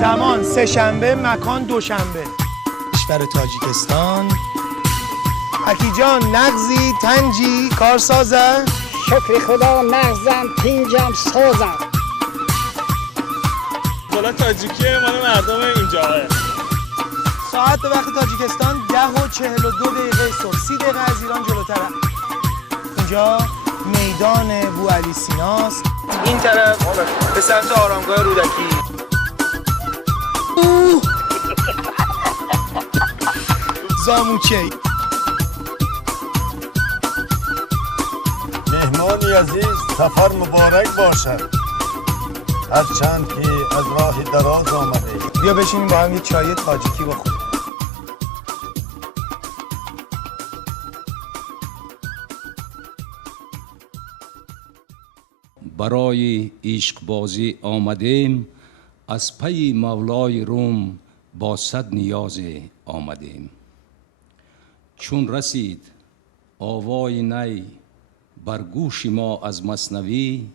زمان سه‌شنبه، مکان دوشنبه. کشور تاجیکستان. اکیجان نغزی تنجی کارسازه. شکر خدا نغزم پینجم سازم. حالا تاجیکیه مال مردم اینجاه. ساعت به وقت تاجیکستان 10:42 صبح، 30 دقیقه از ایران جلوتره. اینجا میدان بوعلی سیناست. این طرف به سمت آرامگاه رودکی. زاموچه. مهمانی عزیز سفر مبارک باشد، هرچند که از راه دراز آمده. بیا بشینیم با هم یه چای تاجیکی بخوریم. برای عشق بازی آمدیم، از پی مولای روم با صد نیاز آمدیم. چون رسید آوای نی بر گوش ما از مثنوی،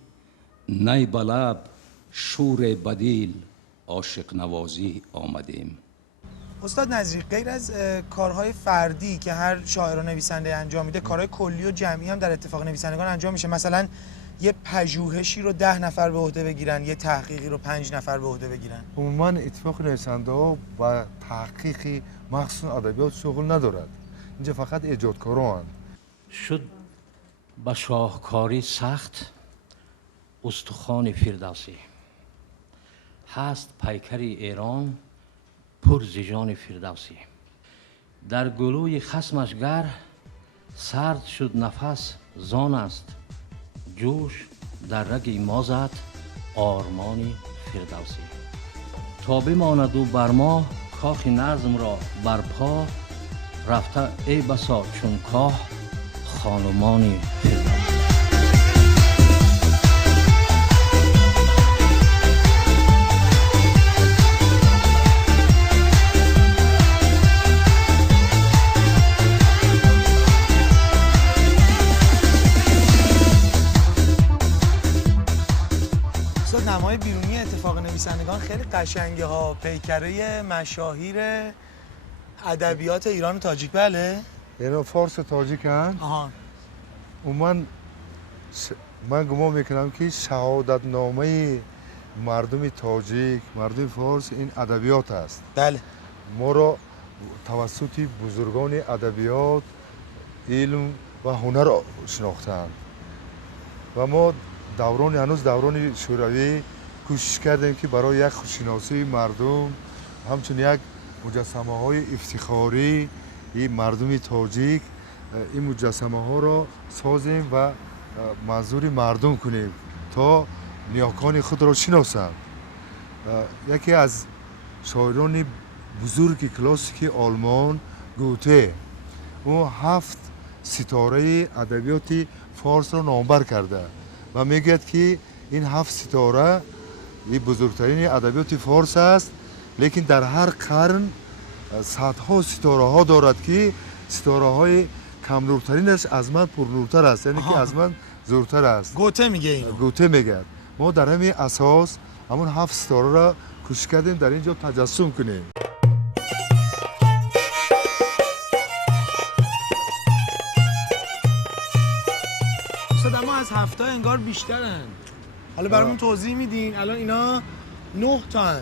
نی به لب شور بدیل عاشق نوازی آمدیم. استاد نظری، غیر از کارهای فردی که هر شاعر و نویسنده انجام میده، کارهای کلی و جمعی هم در اتفاق نویسندگان انجام میشه. مثلا یه پژوهشی رو 10 نفر به عهده بگیرن، یه تحقیقی رو 5 نفر به عهده بگیرن. عموما اتفاق نویسنده‌ها با تحقیق مخصوص ادبیات شغل ندارد. اینجا فقط ایجادکاران. شد با شاهکاری سخت استخوان فردوسی، هست پیکری ایران پر ز جان فردوسی. در گلوی خصمش گر سرد شد نفس زان است، جوش در رگ ما زد آرمان فردوسی. تا بماند او بر ما کاخ نظم را برپا، رفته ای بسا چون کاه خانمان فردوسی. نمای بیرونی اتفاق نویسندگان خیلی قشنگه ها. پیکره مشاهیر ادبیات ایران و تاجیک. بله اینا فارس و تاجیک هست. من گمان میکنم که شهادت نامه مردم تاجیک، مردم فارس این ادبیات است. بله. ما را توسط بزرگان ادبیات، علم و هنر شناختند و ما هنوز دوران شوروی کوشش کردیم که برای یک خودشناسی مردم، همچون یک مجسمه های افتخاری این مردم تاجیک، این مجسمه ها را سازیم و منظور مردم کنیم تا نیاکان خود را شناسند. یکی از شاعران بزرگ کلاسیک آلمان گوته، او 7 ستاره ادبیات فارس را نامبر کرده و میگه که این 7 ستاره این بزرگترین ادبیات فارس است، لیکن در هر قرن صدها ستاره ها دارد که ستاره های کم نورترینش از من پر نورتر است، یعنی که از من زورتر است. گوته میگه اینو. گوته میگه. ما در همین اساس همون 7 ستاره را کوشش کردیم در اینجا تجسم کنیم. اما از 7 تا انگار بیشترن. حالا برامون توضیح میدین؟ الان اینا 9 تا هن.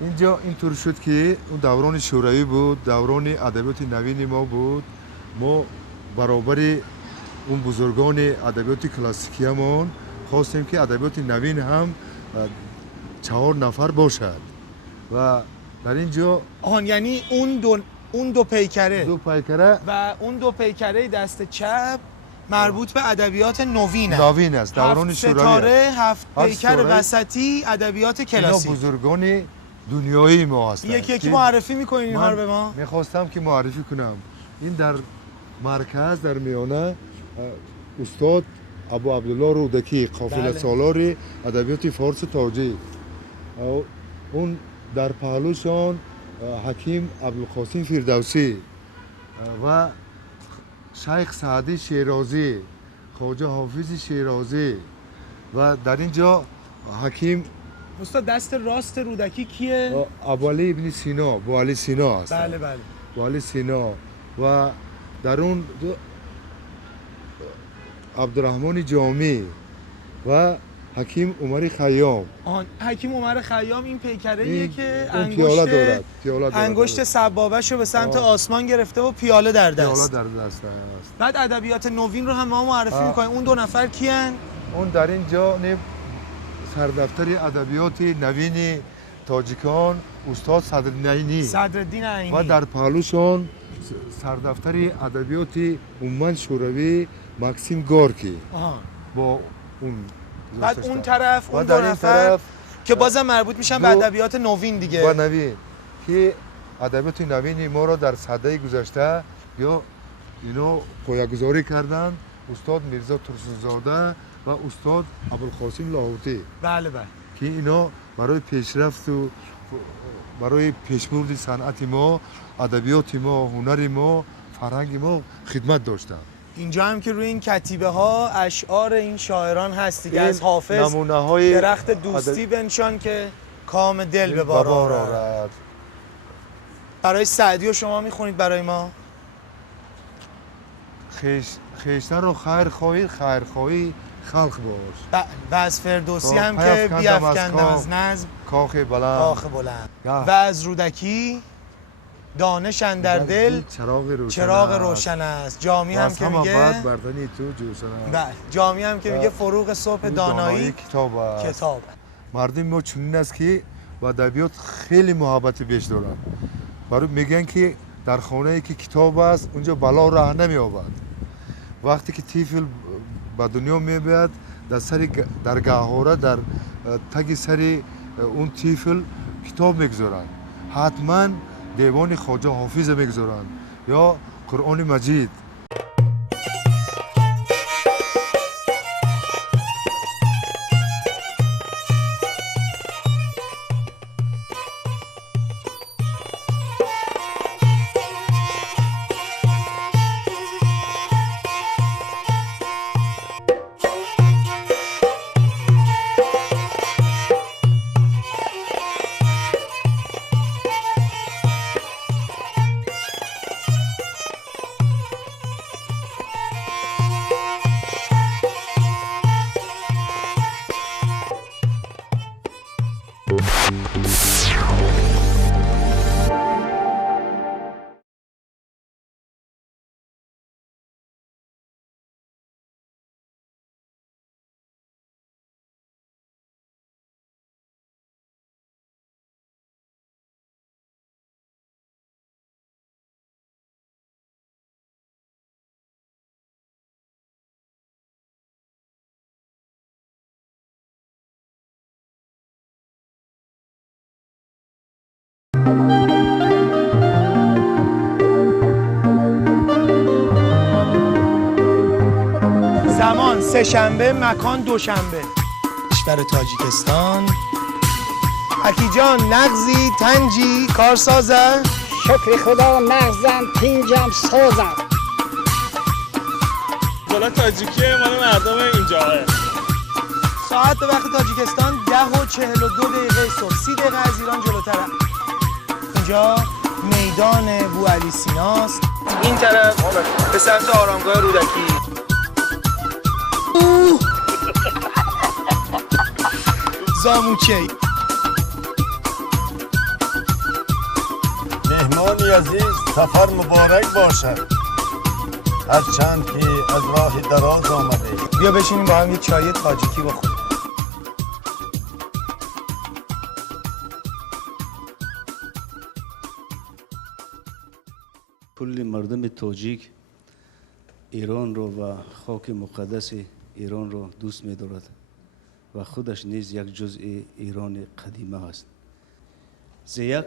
اینجا اینطور شد که اون دوران شوروی بود، دوران ادبیات نوین ما بود. ما برابر اون بزرگان ادبیات کلاسیکیمون خواستیم که ادبیات نوین هم 4 نفر باشد و در اینجا یعنی اون دو پیکره و اون 2 پیکره دست چپ مربوط به ادبیات نوین است. دوران شوروی. 7 ستاره 7 پیکر وسطی ادبیات کلاسیک. اینا بزرگان دنیایی ما هستند. یکی معرفی میکنین اینها رو به ما؟ میخواستم که معرفی کنم. این در مرکز در میانه استاد ابو عبدالله رودکی، قافله سالار ادبیات فارس تاجیک. اون در پهلوشان حکیم عبدالقاسم فردوسی و شیخ سعدی شیرازی، خواجه حافظ شیرازی و در اینجا حکیم استاد دست راست رودکی کیه؟ ابوعلی ابن سینا، ابوعلی سینا هست. بله بله. ابوعلی سینا و در اون عبدالرحمن جامی و حکیم عمر خیام. حکیم عمر خیام این پیکره که انگشت سبابش رو به سمت آسمان گرفته و پیاله در دست. پیاله در دست است. بعد ادبیات نوین رو هم ما معرفی می‌کنیم. اون دو نفر کیان؟ اون در اینجا سردفتر ادبیات نوین تاجیکان استاد صدرالدین عینی و در پهلوشان سردفتر ادبیات عمان شوروی ماکسیم گورکی با اون. بعد اون طرف اون دو نفر که بازم مربوط میشن به ادبیات نوین دیگه. با نوین که ادبیات نوین ما رو در سده گذشته یا اینو پایه‌گذاری کردن استاد میرزا ترسوزاده و استاد ابوالقاسم لاهوتی. بله بله. که اینا برای پیشرفت و برای پیشبرد صنعت ما، ادبیات ما، هنر ما، فرهنگ ما خدمت داشتن. اینجا هم که روی این کتیبه ها اشعار این شاعران هست دیگه. از حافظ درخت دوستی بنشان که کام دل به بار آرد. برای سعدی و شما میخونید برای ما؟ خیشتن رو خیر خواهی خلق باش. و از فردوسی هم که بیفکندم از نظم کاخ بلند. و از رودکی دانش اندر دل چراغ روشن است. جامی هم که میگه جامی هم که میگه فروغ صبح دانایی کتاب. مردم ما چنین است که با ادبیات خیلی محبت بیش دارن. برای میگن که در خانه‌ای که کتاب است اونجا بلا راه نمی‌یابد. وقتی که طفل به دنیا میاد در گهواره در تگ سر اون طفل کتاب میگذارن. حتما دیوان خواجه حافظ میگذارن یا قرآن مجید. زمان سه‌شنبه، مکان دوشنبه. کشور تاجیکستان. حکی جان نغزی تنجی کارسازه. شکر خدا نغزم تنجم سازم. حالا تاجیکیه مال مردم اینجاه. ساعت به وقت تاجیکستان 10:42 صبح. 30 دقیقه از ایران جلوتره. اینجا میدان بوعلی سیناست. این طرف به سمت آرامگاه رودکی. زاموچه. مهمانی عزیز سفر مبارک باشد. هرچند که از راه دراز آمده. بیا بشینیم با هم یه چای تاجیکی بخوریم. کل مردم تاجیک ایران رو و خاک مقدس ایران رو دوست می دارد و خودش نیز یک جزء ایران قدیمه است. یک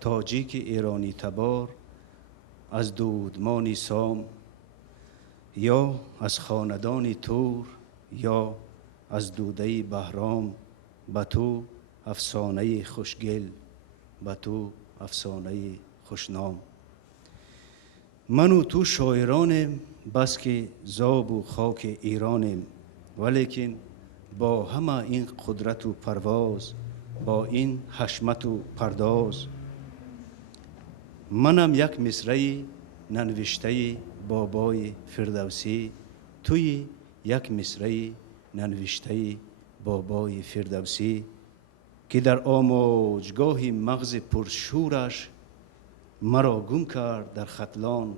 تاجیک ایرانی تبار از دودمان سام یا از خاندان تور یا از دوده بهرام به تو افسانه خوشگل به تو افسانه خوشنام. من و تو شاعرانیم بس که زاب و خاک ایرانیم، ولیکن با همه این قدرت و پرواز، با این حشمت و پرداز، منم یک مصرعی ننوشته بابای فردوسی، توی یک مصرعی ننوشته بابای فردوسی، که در آموجگاه مغز پرشورش مرا گم کرد در خطلان،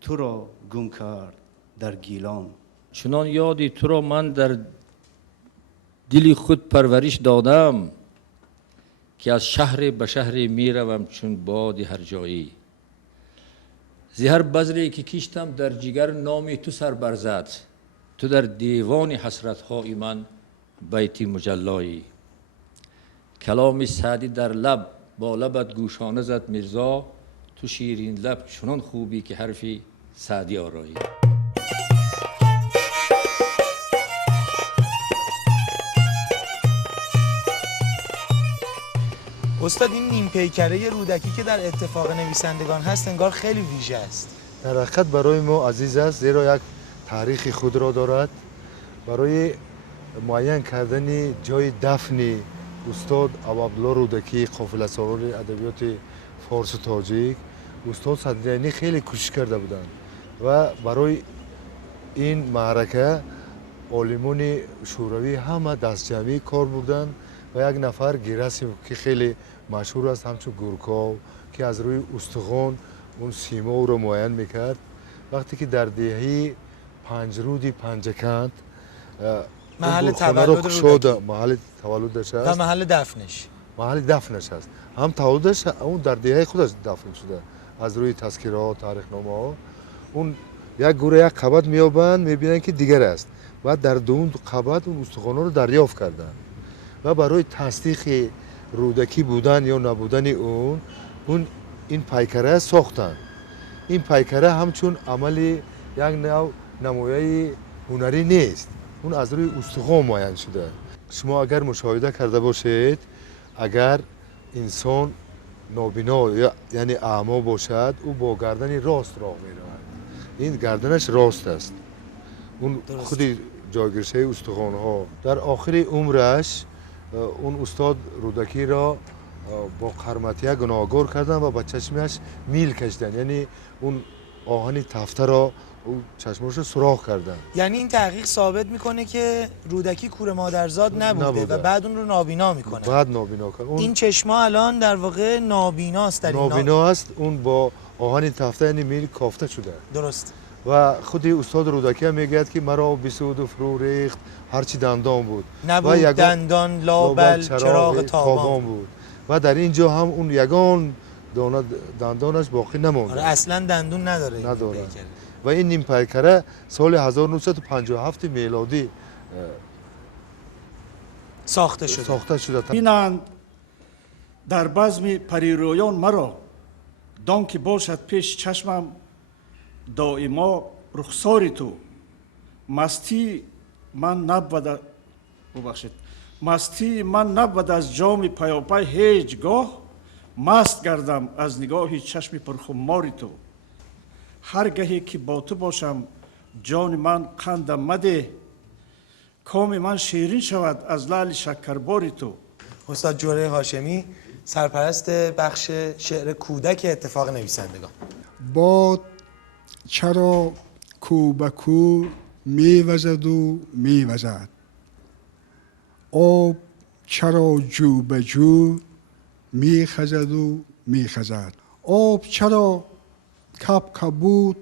تو را گم کرد در گیلان. چنان یادی تو را من در دل خود پرورش دادم، که از شهر به شهر می روم چون باد هر جایی. زهر بذری که کشتم در جگر نام تو سر برزد، تو در دیوان حسرت های من بیتی مجلایی. کلام سعدی در لب با لبت گوشانه زد میرزا، تو شیرین لب چنان خوبی که حرفی سعدی آرایی. استاد این نیم پیکره رودکی که در اتفاق نویسندگان هست انگار خیلی ویژه است. در حقیقت برای ما عزیز است، زیرا یک تاریخ خود را دارد. برای معین کردن جای دفن استاد عبدالله رودکی قافله سالار ادبیات فارس و تاجیک، استاد صدرانی خیلی کوشش کرده بودند و برای این معرکه عالمان شوروی همه دستجمعی کار بردند و یک نفر گراسیم که خیلی مشهور است همچون گورکاو که از روی استخوان اون سیما رو معین میکرد. وقتی که در دهه پنجرودی پنجکند محل تولد رودکی، محل تولدش است و محل دفنش، محل دفنش است. هم تولدش اون در دهه خودش دفن شده. از روی تذکرات، تاریخنامه ها اون یک گوره یک قبط میابند، میبینن که دیگر است و در دون قبط اون استخوان رو دریافت کردن و برای تصدیق رودکی بودن یا نبودن اون این پیکره ساختن. این پیکره همچون عمل یک نوع نمایه هنری نیست، اون از روی استخوان معین شده. شما اگر مشاهده کرده باشید، اگر انسان نابینا یعنی اعما باشد، او با گردن راست راه میرود. این گردنش راست است. اون خودی جایگیرشه استخوان ها. در آخر عمرش اون استاد رودکی را با قرمطیه گناهکار کردن و با چشمش میل کشیدن، یعنی اون آهن تفته را او چشمش رو سوراخ کردن. یعنی این تحقیق ثابت میکنه که رودکی کور مادرزاد نبوده و بعد اون رو نابینا میکنه. بعد نابینا کنه. این چشما الان در واقع نابیناست. نابینا است. اون با آهن تفته یعنی میل کافته شده. درست. و خودی استاد رودکی هم میگه که مرا بسود و فرو ریخت هرچی دندان بود. نبود دندان لابل چراغ تابان بود. و در اینجا هم اون یگان دندانش باقی نمونده. آره اصلا دندون نداره. و این نیم پیکره سال 1957 میلادی ساخته شده. بینند در بزم پریرویان مرا، دان که باشد پیش چشمم دائما رخسار تو. مستی من نبود از جام پیاپی هیچ گاه، مست گردم از نگاه چشم پرخمار تو. هر گهی که با تو باشم جان من قندم مده، کام من شیرین شود از لعل شکربار تو. استاد جوهره هاشمی، سرپرست بخش شعر کودک اتفاق نویسندگان. باد چرا کو به کو میوزد و میوزد، آب چرا جو به جو میخزد و میخزد. آب چرا کب کبود،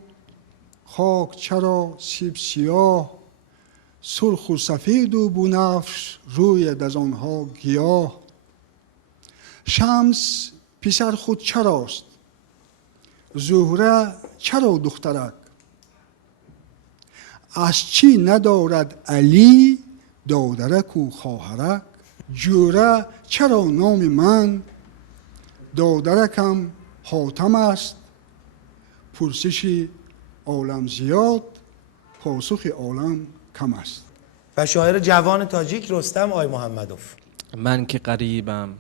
خاک چرا سیب سیاه، سرخ و سفید و بنفش روید از آنها گیاه. شمس پسر خود چراست، زهره چرا دخترک، از چی ندارد علی دادرک و خواهرک. جوره چرا نام من، دادرکم حاتم است، پرسش عالم زیاد پاسخ عالم کم است. و شاعر جوان تاجیک رستم آی محمدوف. من که غریبم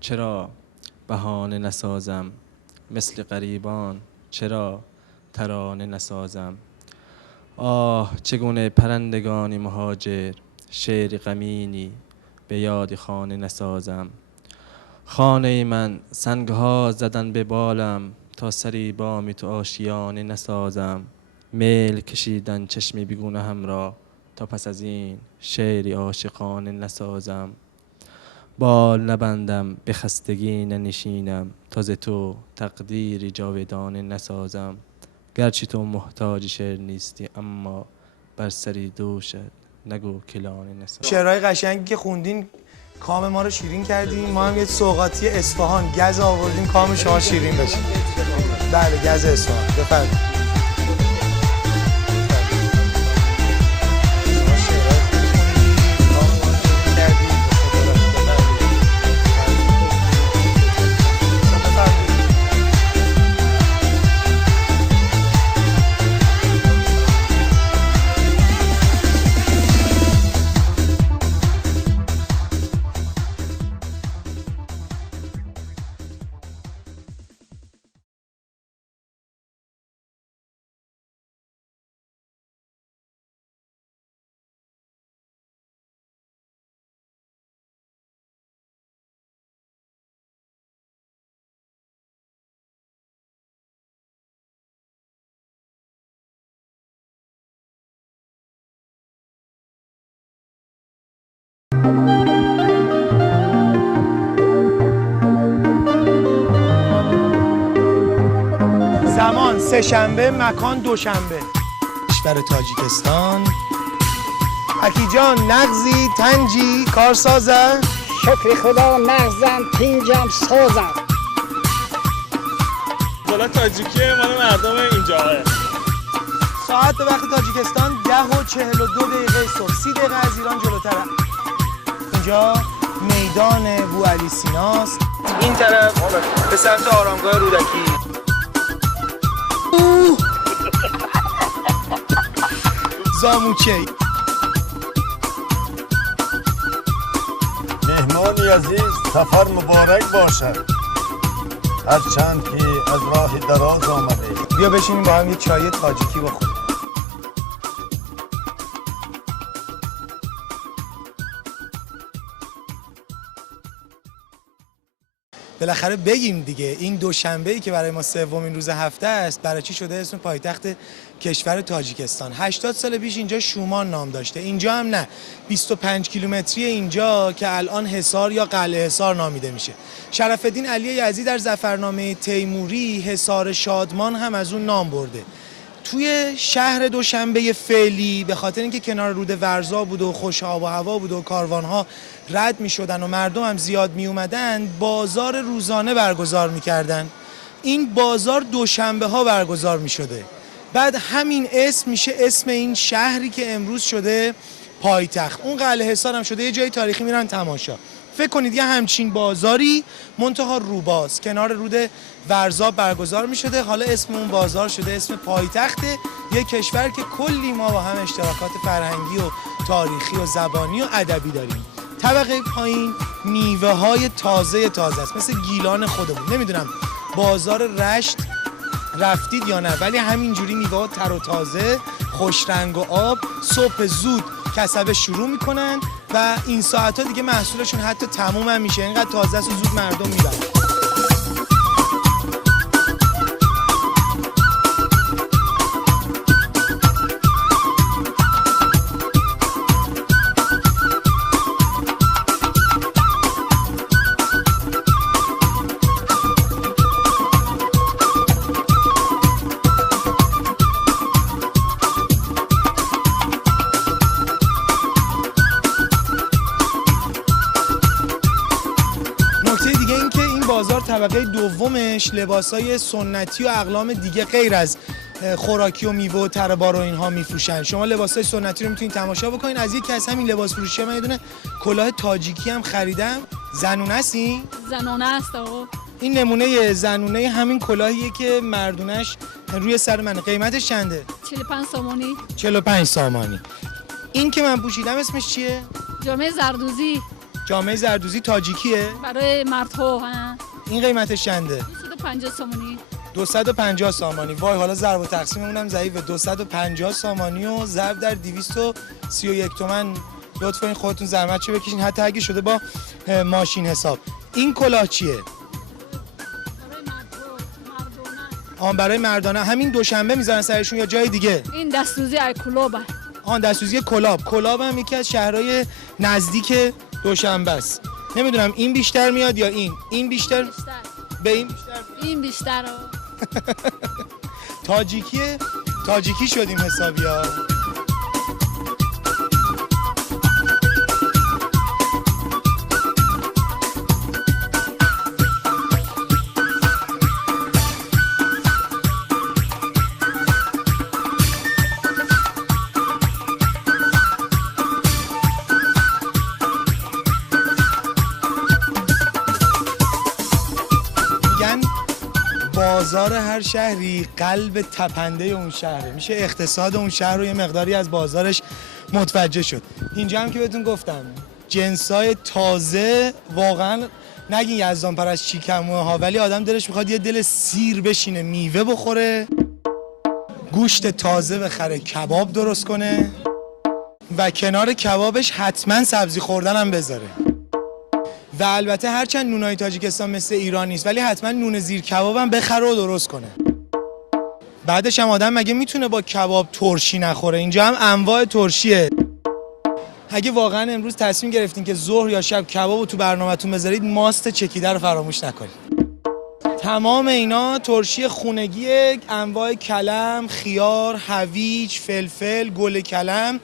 چرا بهانه نسازم، مثل غریبان چرا ترانه نسازم. آه چگونه پرندگانی مهاجر، شعر غمینی به یاد خانه نسازم. خانه من سنگها زدن به بالم، تا سری بامی تو آشیانه نسازم. میل کشیدن چشم بیگونه هم را، تا پس از این شعری عاشقانه نسازم. بال نبندم به خستگی ننشینم، تا ز تو تقدیری جاودانه نسازم. گرچه تو محتاج شعر نیستی، اما بر سری دوشت نگو کلانه نسازم. شعرهای قشنگی که خوندین کام ما رو شیرین کردیم. ما هم یه سوغاتی اصفهان گز آوردیم کام شما شیرین بشه. بله گز اصفهان. بفرمایید. زمان سه‌شنبه، مکان دوشنبه. کشور تاجیکستان. حکی جان نغزی تنجی کارسازه. شکر خدا نغزم تنجم سازم. حالا تاجیکیه مال مردم اینجاه. ساعت به وقت تاجیکستان 10:42 صبح، 30 دقیقه از ایران جلوتره. اینجا میدان بوعلی سیناست. این طرف به سمت آرامگاه رودکی. زاموچه. مهمانی عزیز سفر مبارک باشد، هرچند که از راه دراز آمده. بیا بشینیم با هم یه چای تاجیکی بخوریم. بالاخره بگیم دیگه این دوشنبه‌ای که برای ما سومین روز هفته است برای چی شده اسم پایتخت کشور تاجیکستان. 80 سال پیش اینجا شومان نام داشته. اینجا هم نه، 25 کیلومتری اینجا که الان حصار یا قلعه حصار نامیده میشه. شرف الدین علی یزدی در ظفرنامه تیموری حصار شادمان هم از اون نام برده. توی شهر دوشنبه فعلی به خاطر اینکه کنار رود ورزا بود و خوش آب و هوا بود و کاروان‌ها رد می‌شدن و مردم هم زیاد می‌اومدن، بازار روزانه برگزار می‌کردن. این بازار دوشنبه‌ها برگزار می‌شده. بعد همین اسم میشه اسم این شهری که امروز شده پایتخت. اون قلعه حصار هم شده یه جای تاریخی میرن تماشا. فکر کنید یه همچین بازاری منتها روباز کنار رود ورزا برگزار می شده. حالا اسم اون بازار شده اسم پایتخت یک کشور که کلی ما با هم اشتراکات فرهنگی و تاریخی و زبانی و ادبی داریم. طبقه پایین میوه های تازه است، مثل گیلان خودمون. نمیدونم بازار رشت رفتید یا نه، ولی همینجوری میوه ها تر و تازه، خوش رنگ و آب، صبح زود کسبه شروع میکنن و این ساعت ها دیگه محصولشون حتی تموم هم میشه، اینقدر تازه است و زود مردم میبرن. بازار طبقه دومش لباسای سنتی و اقلام دیگه غیر از خوراکی و میوه و تره بار و اینها میفروشن. شما لباسای سنتی رو میتونید تماشا بکنین. از یکی از همین لباس فروشی‌ها من یه دونه کلاه تاجیکی هم خریدم. زنونه هستی؟ زنونه است آقا. این نمونه زنونه همین کلاهیه که مردونش روی سر منه. قیمتش چنده؟ 45 سامانی. 45 سامانی. این که من پوشیدم اسمش چیه؟ جامعه زردوزی. جامعه زردوزی تاجیکیه؟ برای مردها. این قیمتش چنده؟ 250 سامانی. 250 سامانی. وای حالا ضرب و تقسیممون هم ضعیفه. 250 سامانی و ضرب در 231 تومن. لطفا این خودتون زحمت چه بکشین حتی اگه شده با ماشین حساب. این کلاه چیه؟ برای مردانه. همین دوشنبه میذارن سرشون یا جای دیگه؟ این دستوزی ای کلابه. دستوزی کلاب. کلاب هم یکی از شهرهای نزدیک دوشنبه است. نمیدونم این بیشتر میاد یا این بیشتر. به این بیشتر. این بیشتر. تاجیکی شدیم حسابیا. بازار هر شهری قلب تپنده اون شهره. میشه اقتصاد اون شهر رو یه مقداری از بازارش متوجه شد. اینجا هم که بهتون گفتم جنسای تازه، واقعا نگین یزدان پرست چی کموه ها، ولی آدم دلش میخواد یه دل سیر بشینه میوه بخوره، گوشت تازه بخره کباب درست کنه و کنار کبابش حتما سبزی خوردن هم بذاره. و البته هرچند نونای تاجیکستان مثل ایران نیست ولی حتما نون زیر کباب هم بخره و درست کنه. بعدش هم آدم مگه میتونه با کباب ترشی نخوره؟ اینجا هم انواع ترشیه. اگه واقعا امروز تصمیم گرفتین که ظهر یا شب کباب رو تو برنامه‌تون بذارید، ماست چکیده رو فراموش نکنید. تمام اینا ترشی خونگی، انواع کلم، خیار، هویج، فلفل، گل کلم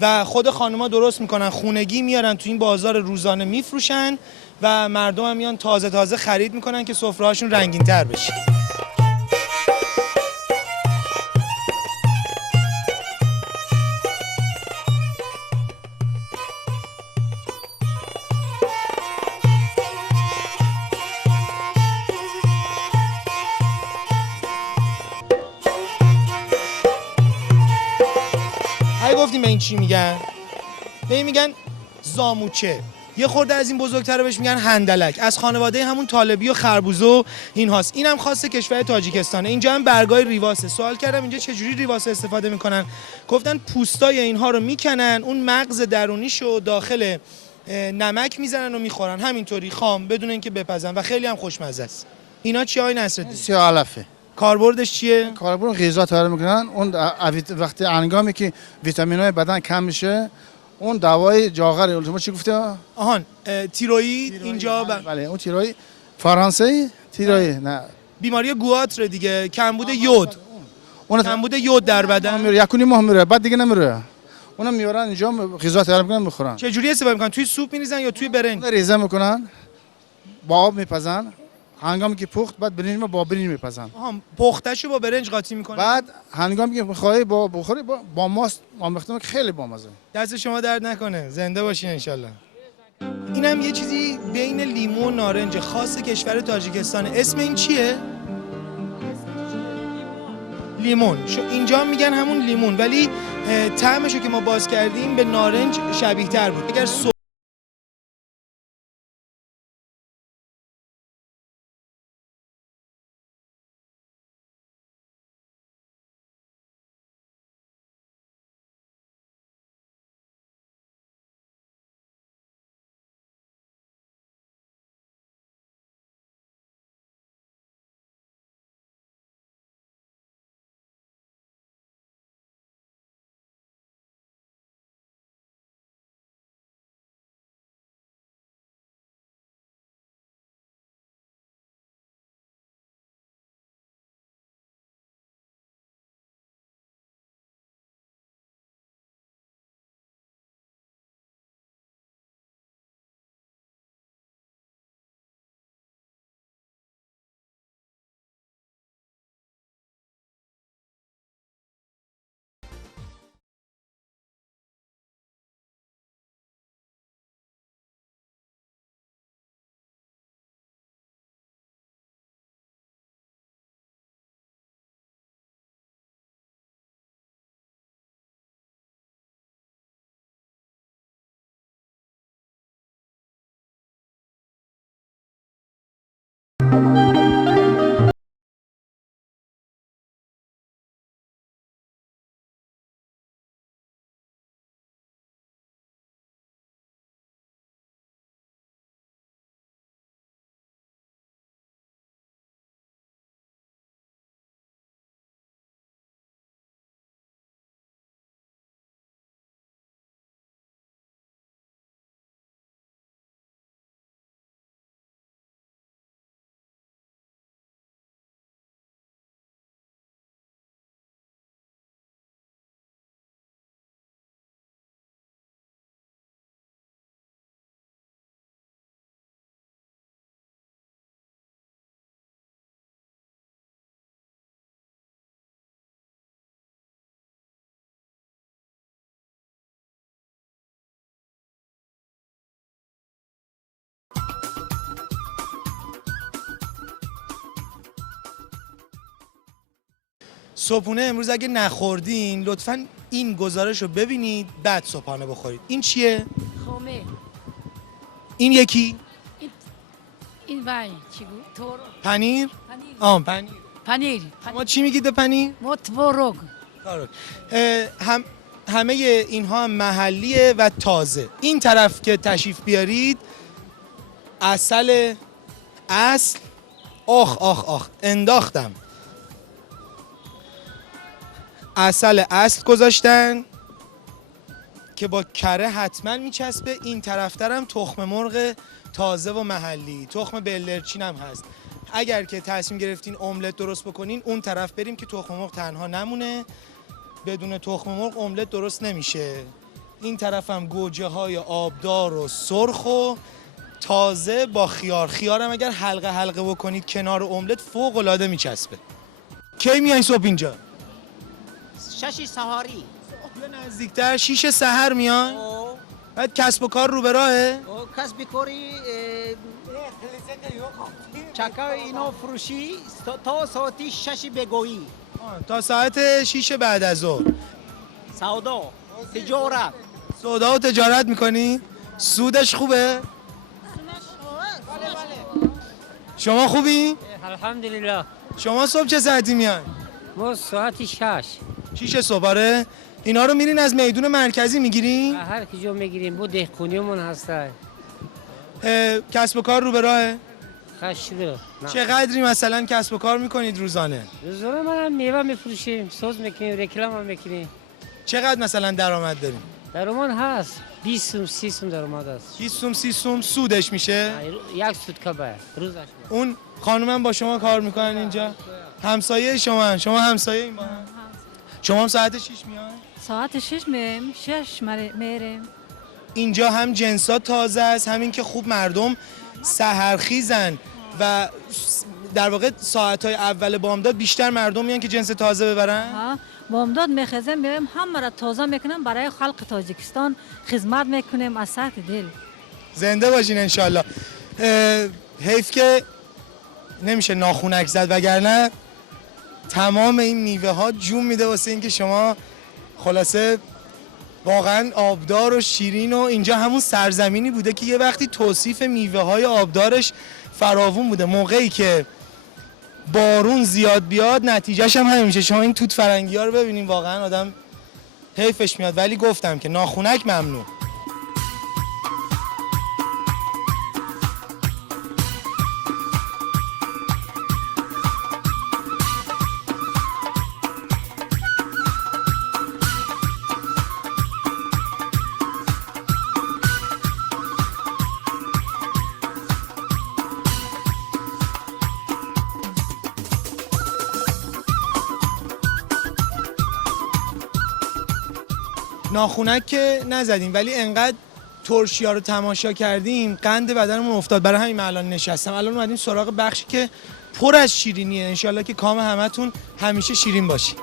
و خود خانوما درست میکنن، خونگی میارن تو این بازار روزانه میفروشن و مردم هم میان تازه تازه خرید میکنن که سفره‌هاشون رنگین تر بشه. گفتیم به این چی میگن؟ به این میگن زاموچه. یه خورده از این بزرگتر بهش میگن هندلک. از خانواده همون طالبی و خربوزه و این هاست. اینم خاص کشور تاجیکستانه. اینجا هم برگای ریواسه. سوال کردم اینجا چجوری ریواسه استفاده میکنن؟ گفتن پوستای اینها رو میکنن، اون مغز درونیشو داخل نمک میزنن و میخورن همینطوری خام بدون اینکه بپزن و خیلی هم خوشمزه است. اینا چی آقای نصرالدین؟ سیاه علفه. کاربردش چیه؟ کاربرد غذا تیار میکنن. اون وقتی هنگامی که ویتامین‌های بدن کم میشه، اون دوای جاغر شما چی گفته؟ آهان تیروئید اینجا. بله اون تیروئید فرانسه تیروئید نه بیماری گواتر دیگه، کمبود یود. اون کمبود یود در بدن میره یکونی ماه میره بعد دیگه نمیره. اونم میارن اینجا غذا تیار میکنن میخورن. چه جوری استفاده میکنن؟ توی سوپ میریزن یا توی برنج؟ ریزه میکنن با آب میپزن، هنگامی که پخت بعد برنج با برنج میپزن. پختهشو با برنج قاطی میکنن. بعد هنگامی که میخوای با بخوری با ماست آمیخته خیلی بامزه. دست شما درد نکنه، زنده باشین ان شاء الله. اینم یه چیزی بین لیمو و نارنج خاص کشور تاجیکستان. اسم این چیه؟ لیمون. اینجا میگن همون لیمون ولی طعمشو که ما باز کردیم به نارنج شبیه تر بود. اگر صبحونه امروز اگه نخوردین لطفاً این گزارش رو ببینید بعد صبحانه بخورید. این چیه؟ خامه. این یکی؟ این وای چی بود؟ تورو. پنیر؟ پنیر. پنیر. ما چی میگید به پنیر؟ ما تورو. همه اینها محلیه و تازه. این طرف که تشریف بیارید اصل آخ انداختم. اصل گذاشتن که با کره حتما میچسبه. این طرفترم تخم مرغ تازه و محلی، تخم بلدرچین هم هست. اگر که تصمیم گرفتین املت درست بکنین اون طرف بریم که تخم مرغ تنها نمونه. بدون تخم مرغ املت درست نمیشه. این طرف هم گوجه های آبدار و سرخ و تازه با خیارم اگر حلقه بکنید کنار املت فوق العاده میچسبه. کی میای صبح اینجا؟ 6 سهاری. بیا نزدیکتر. 6 سحر میان؟ بعد کسب و کار رو به راهه؟ کسب کاری چکا اینو فروشی تا ساعت 6 بگویی. تا ساعت 6 بعد از ظهر. سودا تجارت. سودا و تجارت میکنی؟ سودش خوبه؟ شما خوبی؟ الحمدلله. شما صبح چه ساعتی میان؟ ما ساعت 6. 6 صبحاره؟ اینا رو میرین از میدون مرکزی میگیرین؟ هر کجا میگیریم. بود دهقونیمون هسته. کسب و کار رو به راهه؟ خشده. چقدری مثلا کسب و کار میکنید روزانه؟ روزانه ما هم میوه میفروشیم، سوز میکنیم، رکلام هم میکنیم. چقدر مثلا درآمد داریم؟ درآمد هست 20 سوم 30 سوم درآمد هست. 20 سوم 30 سوم سودش میشه؟ یک سود کبه روزش. اون خانومم با شما کار میکنن اینجا؟ همسایه شما همسایه این با هم؟ شما هم ساعت 6 میان؟ ساعت 6 میریم. 6 میریم. اینجا هم جنسات تازه است، همین که خوب مردم سحرخیزن و در واقع ساعت‌های اول بامداد بیشتر مردم میان که جنس تازه ببرن. بامداد میخزیم میریم همه را تازه میکنیم برای خلق تاجیکستان خدمت میکنیم از سطح دل. زنده باشین انشالله. حیف که نمیشه ناخونک زد وگرنه تمام این میوه ها جون میده واسه اینکه شما خلاصه واقعا آبدار و شیرین. و اینجا همون سرزمینی بوده که یه وقتی توصیف میوه های آبدارش فراوون بوده. موقعی که بارون زیاد بیاد نتیجهش هم همین میشه. شما این توت فرنگی ها رو ببینیم واقعا آدم حیفش میاد. ولی گفتم که ناخونک ممنوع. ناخونک که نزدیم ولی انقدر ترشی‌ها رو تماشا کردیم قند بدنمون افتاد. برای همین الان نشستم. الان اومدیم سراغ بخشی که پر از شیرینیه. انشالله که کام همتون همیشه شیرین باشی.